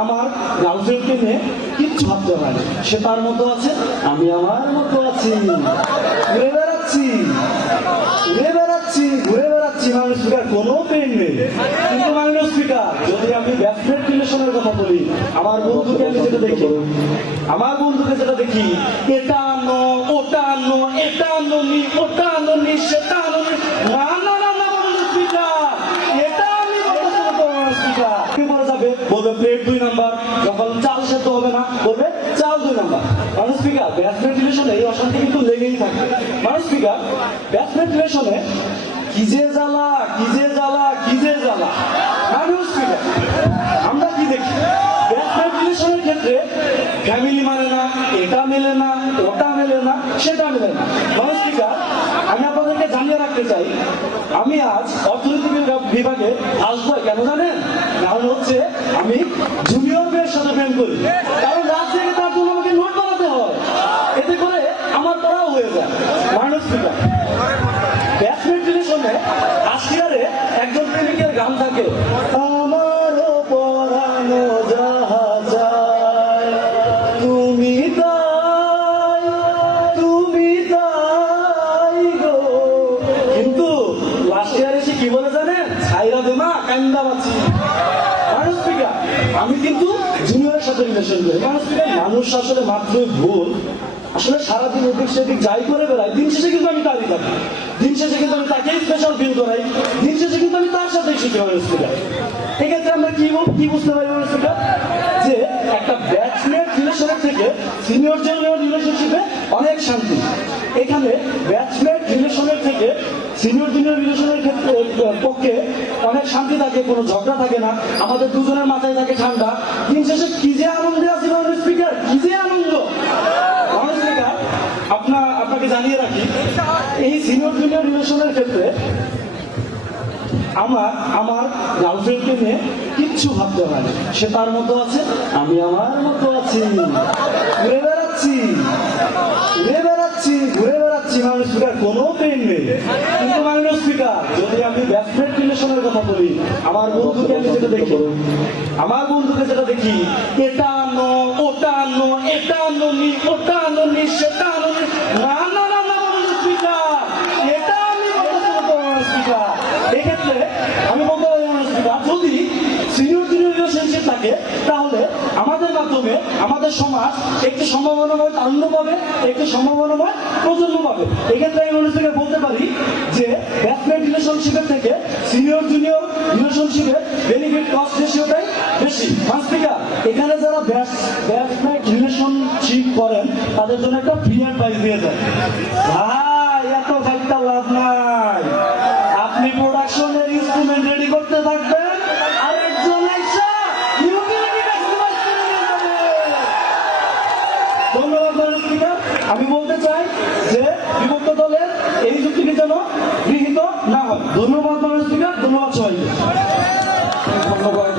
আমার গার্লফ্রেন্ডকে নিয়ে কিচ্ছু ভাবতে পারে, সে তার মতো আছে, আমি আমার মতো আছি, ঘুরে বেড়াচ্ছি মানুষ স্পিকার, কোনো পেন নেই। কিন্তু মানুষ স্পিকার, যদি আমি ব্যাকফ্রেন্ড রিলেশনের কথা বলি, আমার বন্ধুকে আমি যেটা দেখি, এটা আনো, ওটা আনো, এটা আনোনি, ওটা আনোনি, সেটা আনোনি, না না না না মানুষ স্পিকার, এটা আমি স্পিকার কি বলা যাবে, বলবে প্লেট 2 নাম্বার, যখন চাল সেদ্ধ হবে না বলবে চাল 2 নাম্বার। মানুষ স্পিকার, ব্যাকফ্রেন্ড রিলেশনে এই অশান্তি কিন্তু লেগেই থাকবে। মানুষ স্পিকার, ব্যাকফ্রেন্ড রিলেশনে কি যে জ্বালা মানুষ স্পিকার, আমরা কি দেখি ব্যাকফ্রেন্ড রিলেশনের ক্ষেত্রে ফ্যামিলি মানে না, এটা মেলে না, ওটা মেলে না, সেটা মেলে না। মানুষ স্পিকার, আমি আপনাদেরকে জানিয়ে রাখতে চাই, আমি আজ অর্থনীতি বিভাগে আসবো কেন জানেন? কারণ হচ্ছে আমি জুনিয়র মেয়ের সাথে প্রেম করি, কারণ রাত থেকে তার জন্য আমাকে নোট বানাতে হয়, এতে করে আমার পড়াও হয়ে যায়। মানুষ স্পিকার, ব্যাকফ্রেন্ড রিলেশনে আশিয়ারে একজন প্রেমিকের গান থাকে, আমারও পরানো যাহা যায়, তুমি তাই গো। কিন্তু লাস্ট ইয়ার এসে কি বলে জানেন? ছাইরা দে মা কান্দা বাঁচি। মানুষ স্পিকার, আমি কিন্তু জুনিয়রের সাথে রিলেশন করি। মানুষ স্পিকার, মানুষ আসলে মাত্রই ভুল, আসলে সারাদিন এদিক সেদিক যাই করে বেড়াই, দিন শেষে কিন্তু আমি তারই থাকি, দিন শেষে কিন্তু আমি তাকেই স্পেশাল ফিল করাই, দিন শেষে কিন্তু আমি তার সাথেই সুখী হয়ে স্পিকার। এক্ষেত্রে আমরা কি বুঝতে পারি স্পিকার, যে একটা ব্যাচমেট রিলেশনের থেকে সিনিয়র জুনিয়র রিলেশনশিপে অনেক শান্তি। এখানে ব্যাচমেট রিলেশনের থেকে সিনিয়র জুনিয়র রিলেশনের পক্ষে অনেক শান্তি থাকে, কোনো ঝগড়া থাকে না, আমাদের দুজনের মাথায় থাকে ঠান্ডা, দিন শেষে কি যে আনন্দে আছি স্পিকার, কি যে আনন্দ। আপনাকে জানিয়ে রাখি, এই সিনিয়র জুনিয়র রিলেশনের ক্ষেত্রে আমার গার্লফ্রেন্ডকে নিয়ে কিচ্ছু ভাবতে পারে, সে তার মতো আছে, আমি আমার মতো আছি, ঘুরে বেড়াচ্ছি মানুষ স্পিকার, কোনো পেন নেই। কিন্তু মানুষ স্পিকার, যদি আমি ব্যাকফ্রেন্ড রিলেশনের কথা বলি, আমার বন্ধুকে আমি যেটা দেখি, এটা আনো, ওটা আনো, এটা আনোনি, ওটা আনোনি, সেটা আনোনি, না না না না মানুষ স্পিকার, এটা আমি স্পিকার। এক্ষেত্রে আমি বলতে পারি মানুষ স্পিকার, যদি সিনিয়র জুনিয়র রিলেশনশিপ থাকে, তাহলে আমাদের মাধ্যমে আমাদের সমাজ একটি সম্ভাবনাময় তারুণ্য পাবে, একটি সম্ভাবনাময় প্রজন্ম পাবে। এক্ষেত্রে আমি মানুষ থেকে বলতে পারি যে ব্যাচমেট রিলেশনশিপের থেকে সিনিয়র জুনিয়র রিলেশনশিপের বেনিফিট কস্ট রেশিওটাই বেশি। স্পিকার, এখানে যারা ব্যাচমেট রিলেশনশিপ করেন তাদের জন্য একটা ফ্রি অ্যাডভাইস দিয়ে যায়, ভাই এত ফাইটটা লাভ নাই, আপনি প্রোডাকশনের ইনস্ট্রুমেন্ট রেডি করতে থাকবেন, আরেকজন এসে ইউটিলিটি ম্যাক্সিমাইজ করে নিয়ে যাবে। ধন্যবাদ মানুষ স্পিকার। আমি বলতে চাই যে বিভক্ত দলের এই যুক্তিটি যেন গৃহীত না হয়। ধন্যবাদ মানুষ স্পিকার, ধন্যবাদ সবাইকে। ধন্যবাদ।